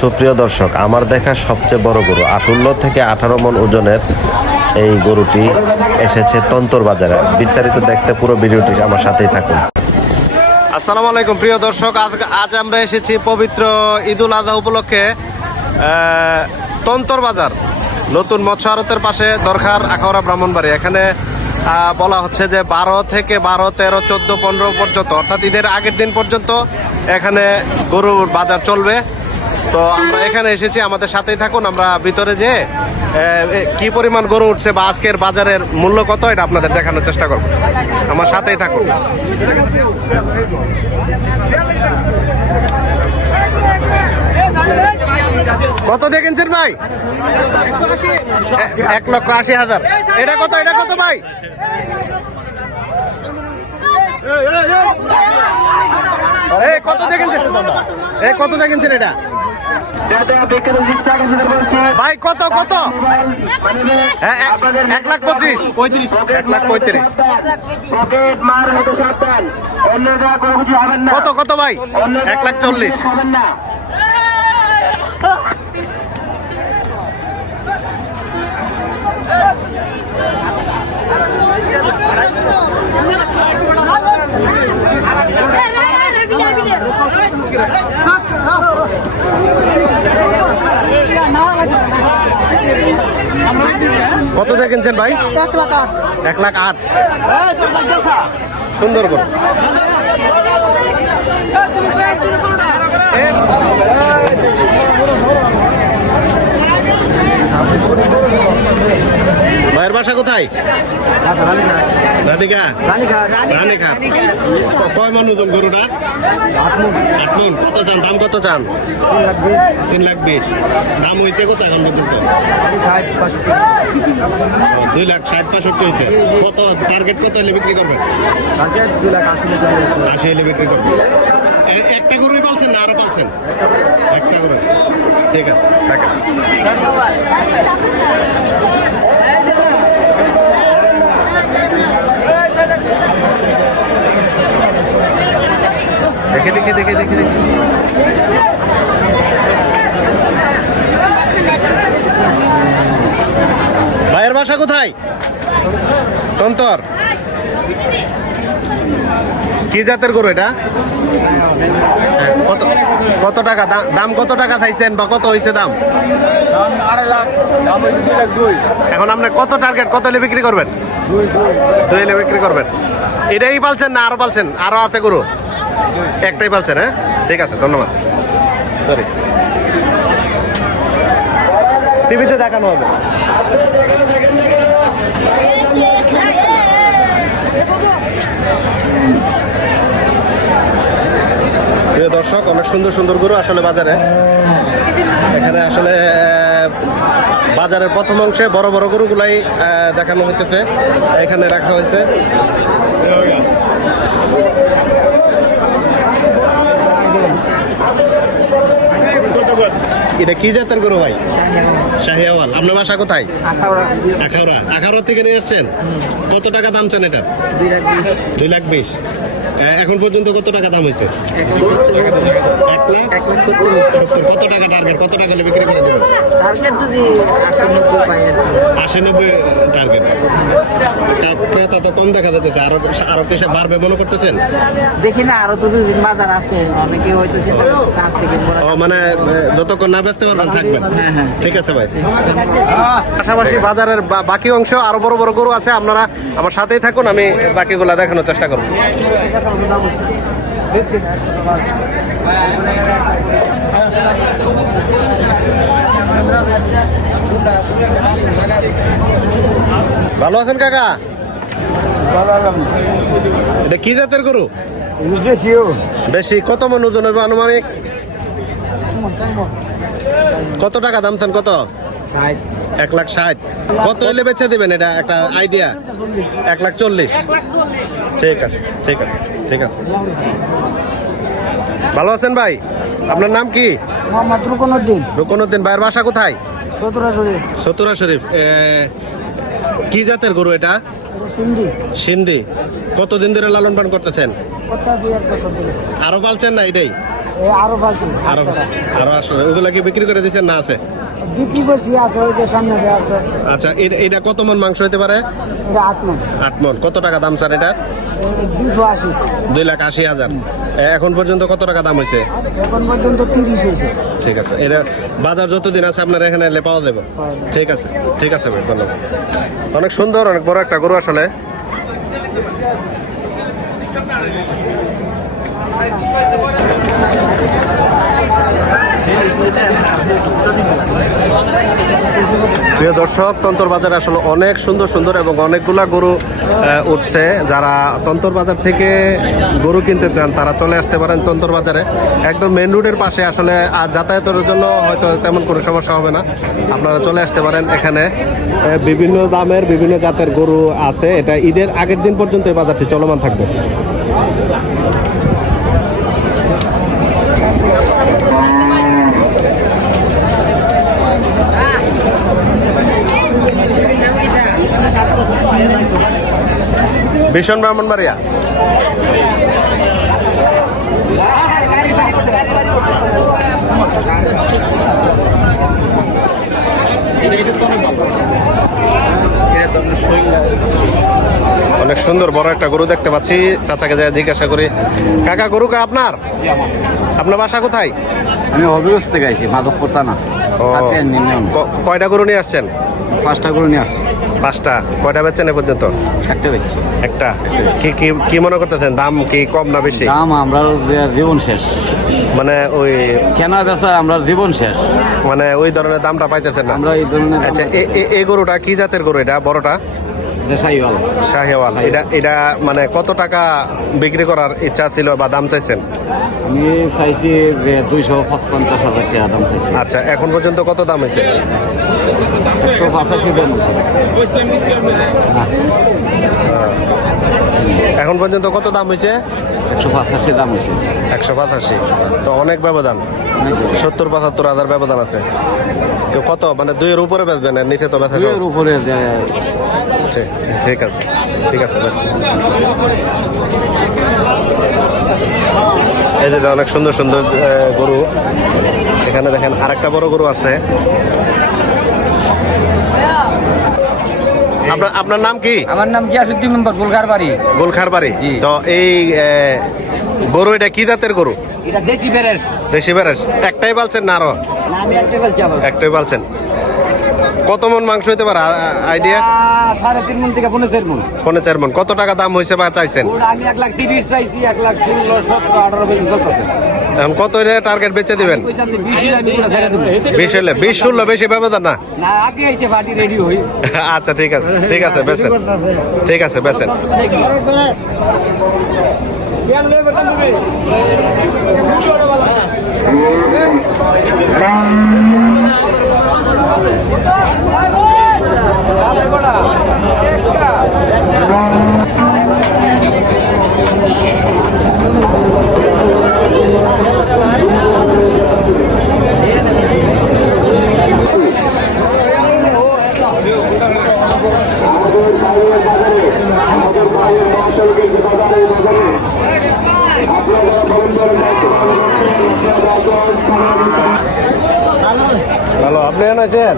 সুপ্রিয় দর্শক, আমার দেখা সবচেয়ে বড় গরু 16 থেকে 18 মণ ওজনের এই গরুটি এসেছে তন্তর বাজারে। বিস্তারিত দেখতে পুরো ভিডিওটি আমার সাথেই থাকুন। আসসালামু আলাইকুম প্রিয় দর্শক, আজ আমরা এসেছি পবিত্র ঈদুল আজহা উপলক্ষে তন্তর বাজার, নতুন মৎস্য আড়তের পাশে দরখার আখাউড়া ব্রাহ্মণবাড়ি। এখানে বলা হচ্ছে যে 12 থেকে 13, 14, 15 পর্যন্ত, অর্থাৎ ঈদের আগের দিন পর্যন্ত এখানে গরুর বাজার চলবে। তো আমরা এখানে এসেছি, আমাদের সাথেই থাকুন। আমরা ভিতরে যে কি পরিমাণ গরু উঠছে বা আজকের বাজারের মূল্য কত, এটা আপনাদের দেখানোর চেষ্টা করব। আমার সাথেই থাকুন। কত দিয়ে কিনছেন ভাই? 1,80,000। এটা কত, এটা কত ভাই? কত দিয়ে কিনছেন? কত দিয়ে কিনছেন এটা ভাই? কত কত? 1,25,000, 1,35,000। কত কত ভাই? 1,40,000। কত দিয়ে কিনছেন ভাই? 1,08,000। সুন্দর গরু। ভাইয়ের বাসা কোথায়? রানীঘাট। কয় মণ ওজন গরুটা? 8 মণ। কত চান? দাম কত চান? 3,20,000। দাম হয়েছে কত এখন পর্যন্ত? 2,60,65 হয়েছে। কত টার্গেট, কত হলে বিক্রি করবেন? 2,80,000 হলে বিক্রি করবেন। একটা গরুই পালছেন না আরো পালছেন? একটা গরু। ঠিক আছে, দেখে ভাইয়ের বাসা কোথায়? তন্তর। কি জাতের গরু এটা? কত কত টাকা দাম? কত টাকা চাইছেন বা কত হয়েছে দাম? 2,02,000। এখন আপনি কত টার্গেট, কত হলে বিক্রি করবেন? 2 হলে বিক্রি করবেন। এটাই পালছেন না আরো পালছেন? আরো আছে গরু? একটাই পালছেন? হ্যাঁ, ঠিক আছে, ধন্যবাদ। সরি, টিভিতে দেখানো হবে। প্রিয় দর্শক, অনেক সুন্দর সুন্দর গরু আসলে বাজারে। এখানে আসলে বাজারের প্রথম অংশে বড় বড় গরুগুলাই দেখানো হচ্ছে, এখানে রাখা হয়েছে। এটা কি জাতের গরু ভাই? শাহিওয়াল। আপনার বাসা কোথায়? আখাউড়া থেকে নিয়ে এসছেন। কত টাকা দাম চান এটা? 2,20,000। এখন পর্যন্ত কত টাকা দাম হয়েছে? 1,70,000। কত টাকা টার্গেট, কত টাকা বিক্রি করে দেবেন? 80-90 টার্গেট। ক্রেতা তো কম দেখা যেতে, আরো কিছু বাড়বে মনে করতেছেন? দেখি না, আরো তো 2 দিন বাজার আছে, অনেকে হয়তো চিন্তা মানে যতক্ষণ না বেচতে পারবেন থাকবেন। ঠিক আছে ভাই। পাশাপাশি বাজারের বাকি অংশ আরো বড় বড় গরু আছে, আপনারা আমার সাথেই থাকুন, আমি বাকিগুলা দেখানোর চেষ্টা করব। ভালো আছেন কাকা? এটা কি জাতের গরু? বেশি। কত মণ ওজন হবে আনুমানিক? কত টাকা দাম চান? কত? 1,60,000। কত হলে বেচে দেবেন এটা একটা আইডিয়া? 1,40,000। ঠিক আছে। ভালো আছেন ভাই? আপনার নাম কি? মোহাম্মদ রুকনউদ্দিন। ভাইয়ের বাসা কোথায়? সতুরা শরীফ। কি জাতের গরু এটা? সিন্ধি। কতদিন ধরে লালন পালন করতেছেন? আরো পালছেন না? এটাই আরো পালছি আরো আরো আসলে ওগুলা কি বিক্রি করে দিচ্ছেন না আছে? বিক্রি করছি আছে ওই যে সামনে আছে আচ্ছা এটা কত মন মাংস হতে পারে? এটা 8 মণ 8 মন। কত টাকা দাম স্যার এটা? 280 2,80,000। এখন পর্যন্ত কত টাকা দাম হয়েছে? এখন পর্যন্ত 30 হয়েছে। ঠিক আছে, এটা বাজার যতদিন আছে আপনার এখানে এলে পাওয়া যাবে। ঠিক আছে, ঠিক আছে ভাই, ধন্যবাদ। অনেক সুন্দর, অনেক বড় একটা গরু আসলে। প্রিয় দর্শক, তন্তর বাজারে আসলে অনেক সুন্দর সুন্দর এবং অনেকগুলা গরু উঠছে। যারা তন্তর বাজার থেকে গরু কিনতে চান তারা চলে আসতে পারেন তন্তর বাজারে। একদম মেন রোডের পাশে আসলে আর যাতায়াতের জন্য হয়তো তেমন কোনো সমস্যা হবে না। আপনারা চলে আসতে পারেন। এখানে বিভিন্ন দামের বিভিন্ন জাতের গরু আছে। এটা ঈদের আগের দিন পর্যন্ত এই বাজারটি চলমান থাকবে। ভীষণ ব্রাহ্মণবাড়িয়া। অনেক সুন্দর বড় একটা গরু দেখতে পাচ্ছি। চাচাকে যা জিজ্ঞাসা করি, কাকা গরু কা আপনার? আপনার বাসা কোথায়? আমি হবিগঞ্জ থেকে আইছি, মাধবপুর থানা। কয়টা গরু নিয়ে আসছেন? 5টা গরু নিয়ে আসছি। 5টা। কয়টা বেচছেন এ পর্যন্ত? একটা বেচছি। একটা। কি কি কি মনে করতেছেন, দাম কি কম না বেশি? দাম আমরা জীবন শেষ, মানে ওই কেনা বেচা আমরা জীবন শেষ, মানে ওই ধরনের দামটা পাইতেছেন না? আমরা এই ধরনের। আচ্ছা, এই গরুটা কি জাতের গরু? এটা বড়টা শাহিওয়াল। শাহিওয়াল। এটা মানে কত টাকা বিক্রি করার ইচ্ছা ছিল বা দাম চাইছেন? আমি চাইছি যে 255,000 টাকা দাম চাইছি। আচ্ছা, এখন পর্যন্ত কত দাম হয়েছে? 185 দাম হয়েছে। এখন পর্যন্ত কত দাম হয়েছে? 185 দাম হয়েছে। 185। তো অনেক ব্যবধান, 70-75 হাজার ব্যবধান আছে। কেউ কত মানে 2-এর উপরে বেচবেন, এর নিচে তো বেচা সব? 2-এর উপরে। ঠিক আছে, ঠিক আছে। এই যে অনেক সুন্দর সুন্দর গরু। এখানে দেখেন আরেকটা বড় গরু আছে। আপনার নাম কি? আমার নাম গিয়াসউদ্দিন মেম্বার, গোলখার বাড়ি। গোলখার বাড়ি। তো এই গরু এটা কি জাতের গরু? এটা দেশি বেরেস। দেশি বেরেস। একটাই পালছেন না আরো? না, আমি একটাই বলছি। আবার একটাই পালছেন। কত মন মাংস হইতে পারে আইডিয়া? 3.5 মণ থেকে 4.5 মণ। 4.5 মন। কত টাকা দাম হয়েছে বা চাইছেন? আমি 1,30,000 চাইছি, 1,16,000, 17,000, 18,000 পর্যন্ত চলতেছে। এখন কত টার্গেট বেচে দিবেন? 20 হলে 20-16 বেশি ব্যবধান না? না, আগে আইছে পার্টি রেডি হই। আচ্ছা, ঠিক আছে, ঠিক আছে, বেচেন। ঠিক আছে, বেচেন। ভালো, আপনি এনেছেন?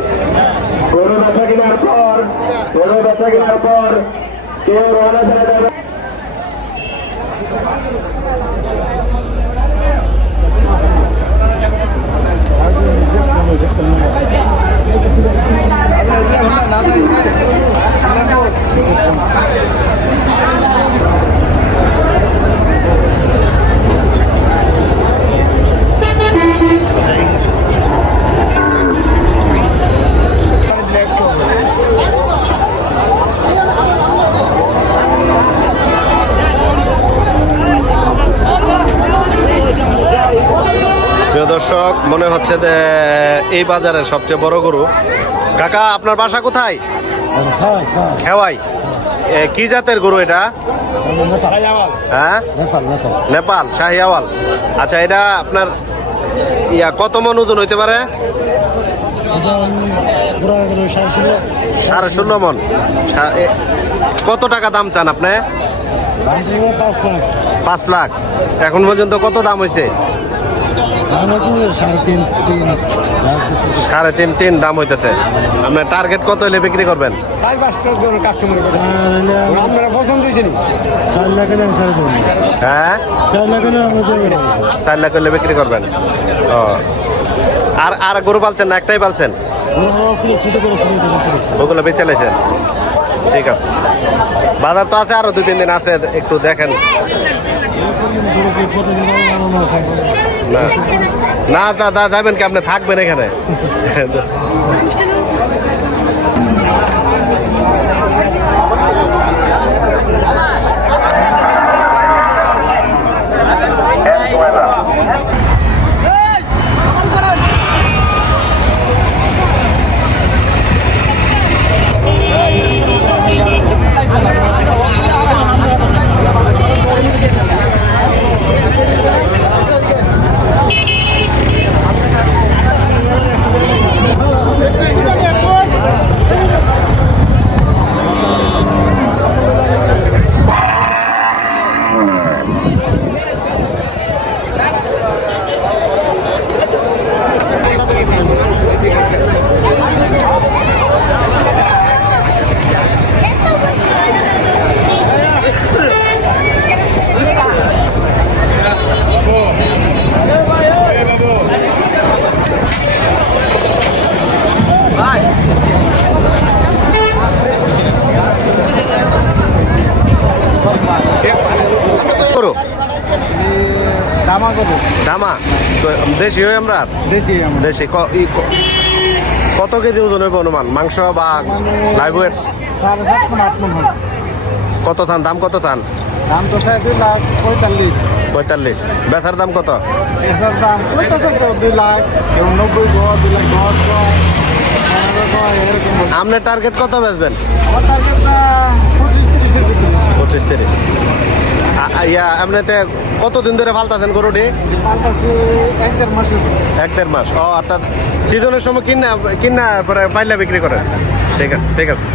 প্রিয় দর্শক, মনে হচ্ছে যে এই বাজারের সবচেয়ে বড় গরু। কাকা, আপনার বাসা কোথায়? খেওয়াই। কি জাতের গরু এটা? হ্যাঁ, নেপাল শাহিওয়াল। আচ্ছা, এটা আপনার কত মন ওজন হইতে পারে? 16.5 মন। কত টাকা দাম চান আপনি? 5 লাখ। 5 লাখ। এখন পর্যন্ত কত দাম হয়েছে? আমরা তো 3.5 3.5 দাম হইতেছে। আপনার টার্গেট কত হলে বিক্রি করবেন? 4 লাখ হলে আমি ছাড়ে দেবো। হ্যাঁ 4 লাখ হলে আমরা দেবো। 4 লাখ হলে বিক্রি করবেন। ও আর আর গরু পালছেন না একটাই পালছেন? ছোট করে শুনে দেবো। ওগুলো বেচে লাইছেন? ঠিক আছে, বাজার তো আছে, আরো 2-3 দিন আছে, একটু দেখেন। না না দাদা যাবেন কি, আপনি থাকবেন এখানে? গরু দামা কত? দামা দেশি হই আমরা, দেশি আমরা। দেশি কত কেজি ওজন হইব অনুমান? মাংস বা লাইভ ওয়েট? 7.5 মণ 8 মণ হয়। কত চান, দাম কত চান? দাম তো 2.45 লাখ। 45। বেচার দাম কত? এটার দাম কইতাছে তো 2 লাখ, 90 গো, 2 লাখ 10 গো, 15 গো, এরকম বলে। আপনার টার্গেট কত বেচবেন? আমার টার্গেটটা 25-30 এর ভিতরে। 25-30। ইয়া এমনিতে কতদিন ধরে পাল্টাছেন গরুটি? পাল্টাছি 1-1.5 মাসের উপরে। 1-1.5 মাস। ও অর্থাৎ সিজনের সময় কিনা পরে পাইলে বিক্রি করেন। ঠিক আছে, ঠিক আছে।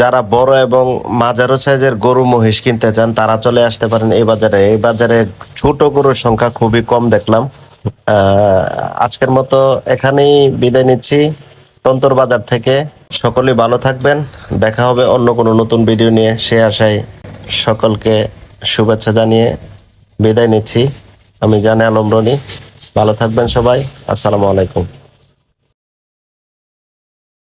যারা বড় এবং মাঝারো সাইজের গরু মহিষ কিনতে চান তারা চলে আসতে পারেন এই বাজারে। এই বাজারে ছোট গরুর সংখ্যা খুবই কম দেখলাম। আজকের মতো এখানেই বিদায় নিচ্ছি তন্তর বাজার থেকে। সকলেই ভালো থাকবেন, দেখা হবে অন্য কোনো নতুন ভিডিও নিয়ে। সে আশায় সকলকে শুভেচ্ছা জানিয়ে বিদায় নিচ্ছি। আমি জানে আলম রনি। ভালো থাকবেন সবাই। আসসালামু আলাইকুম।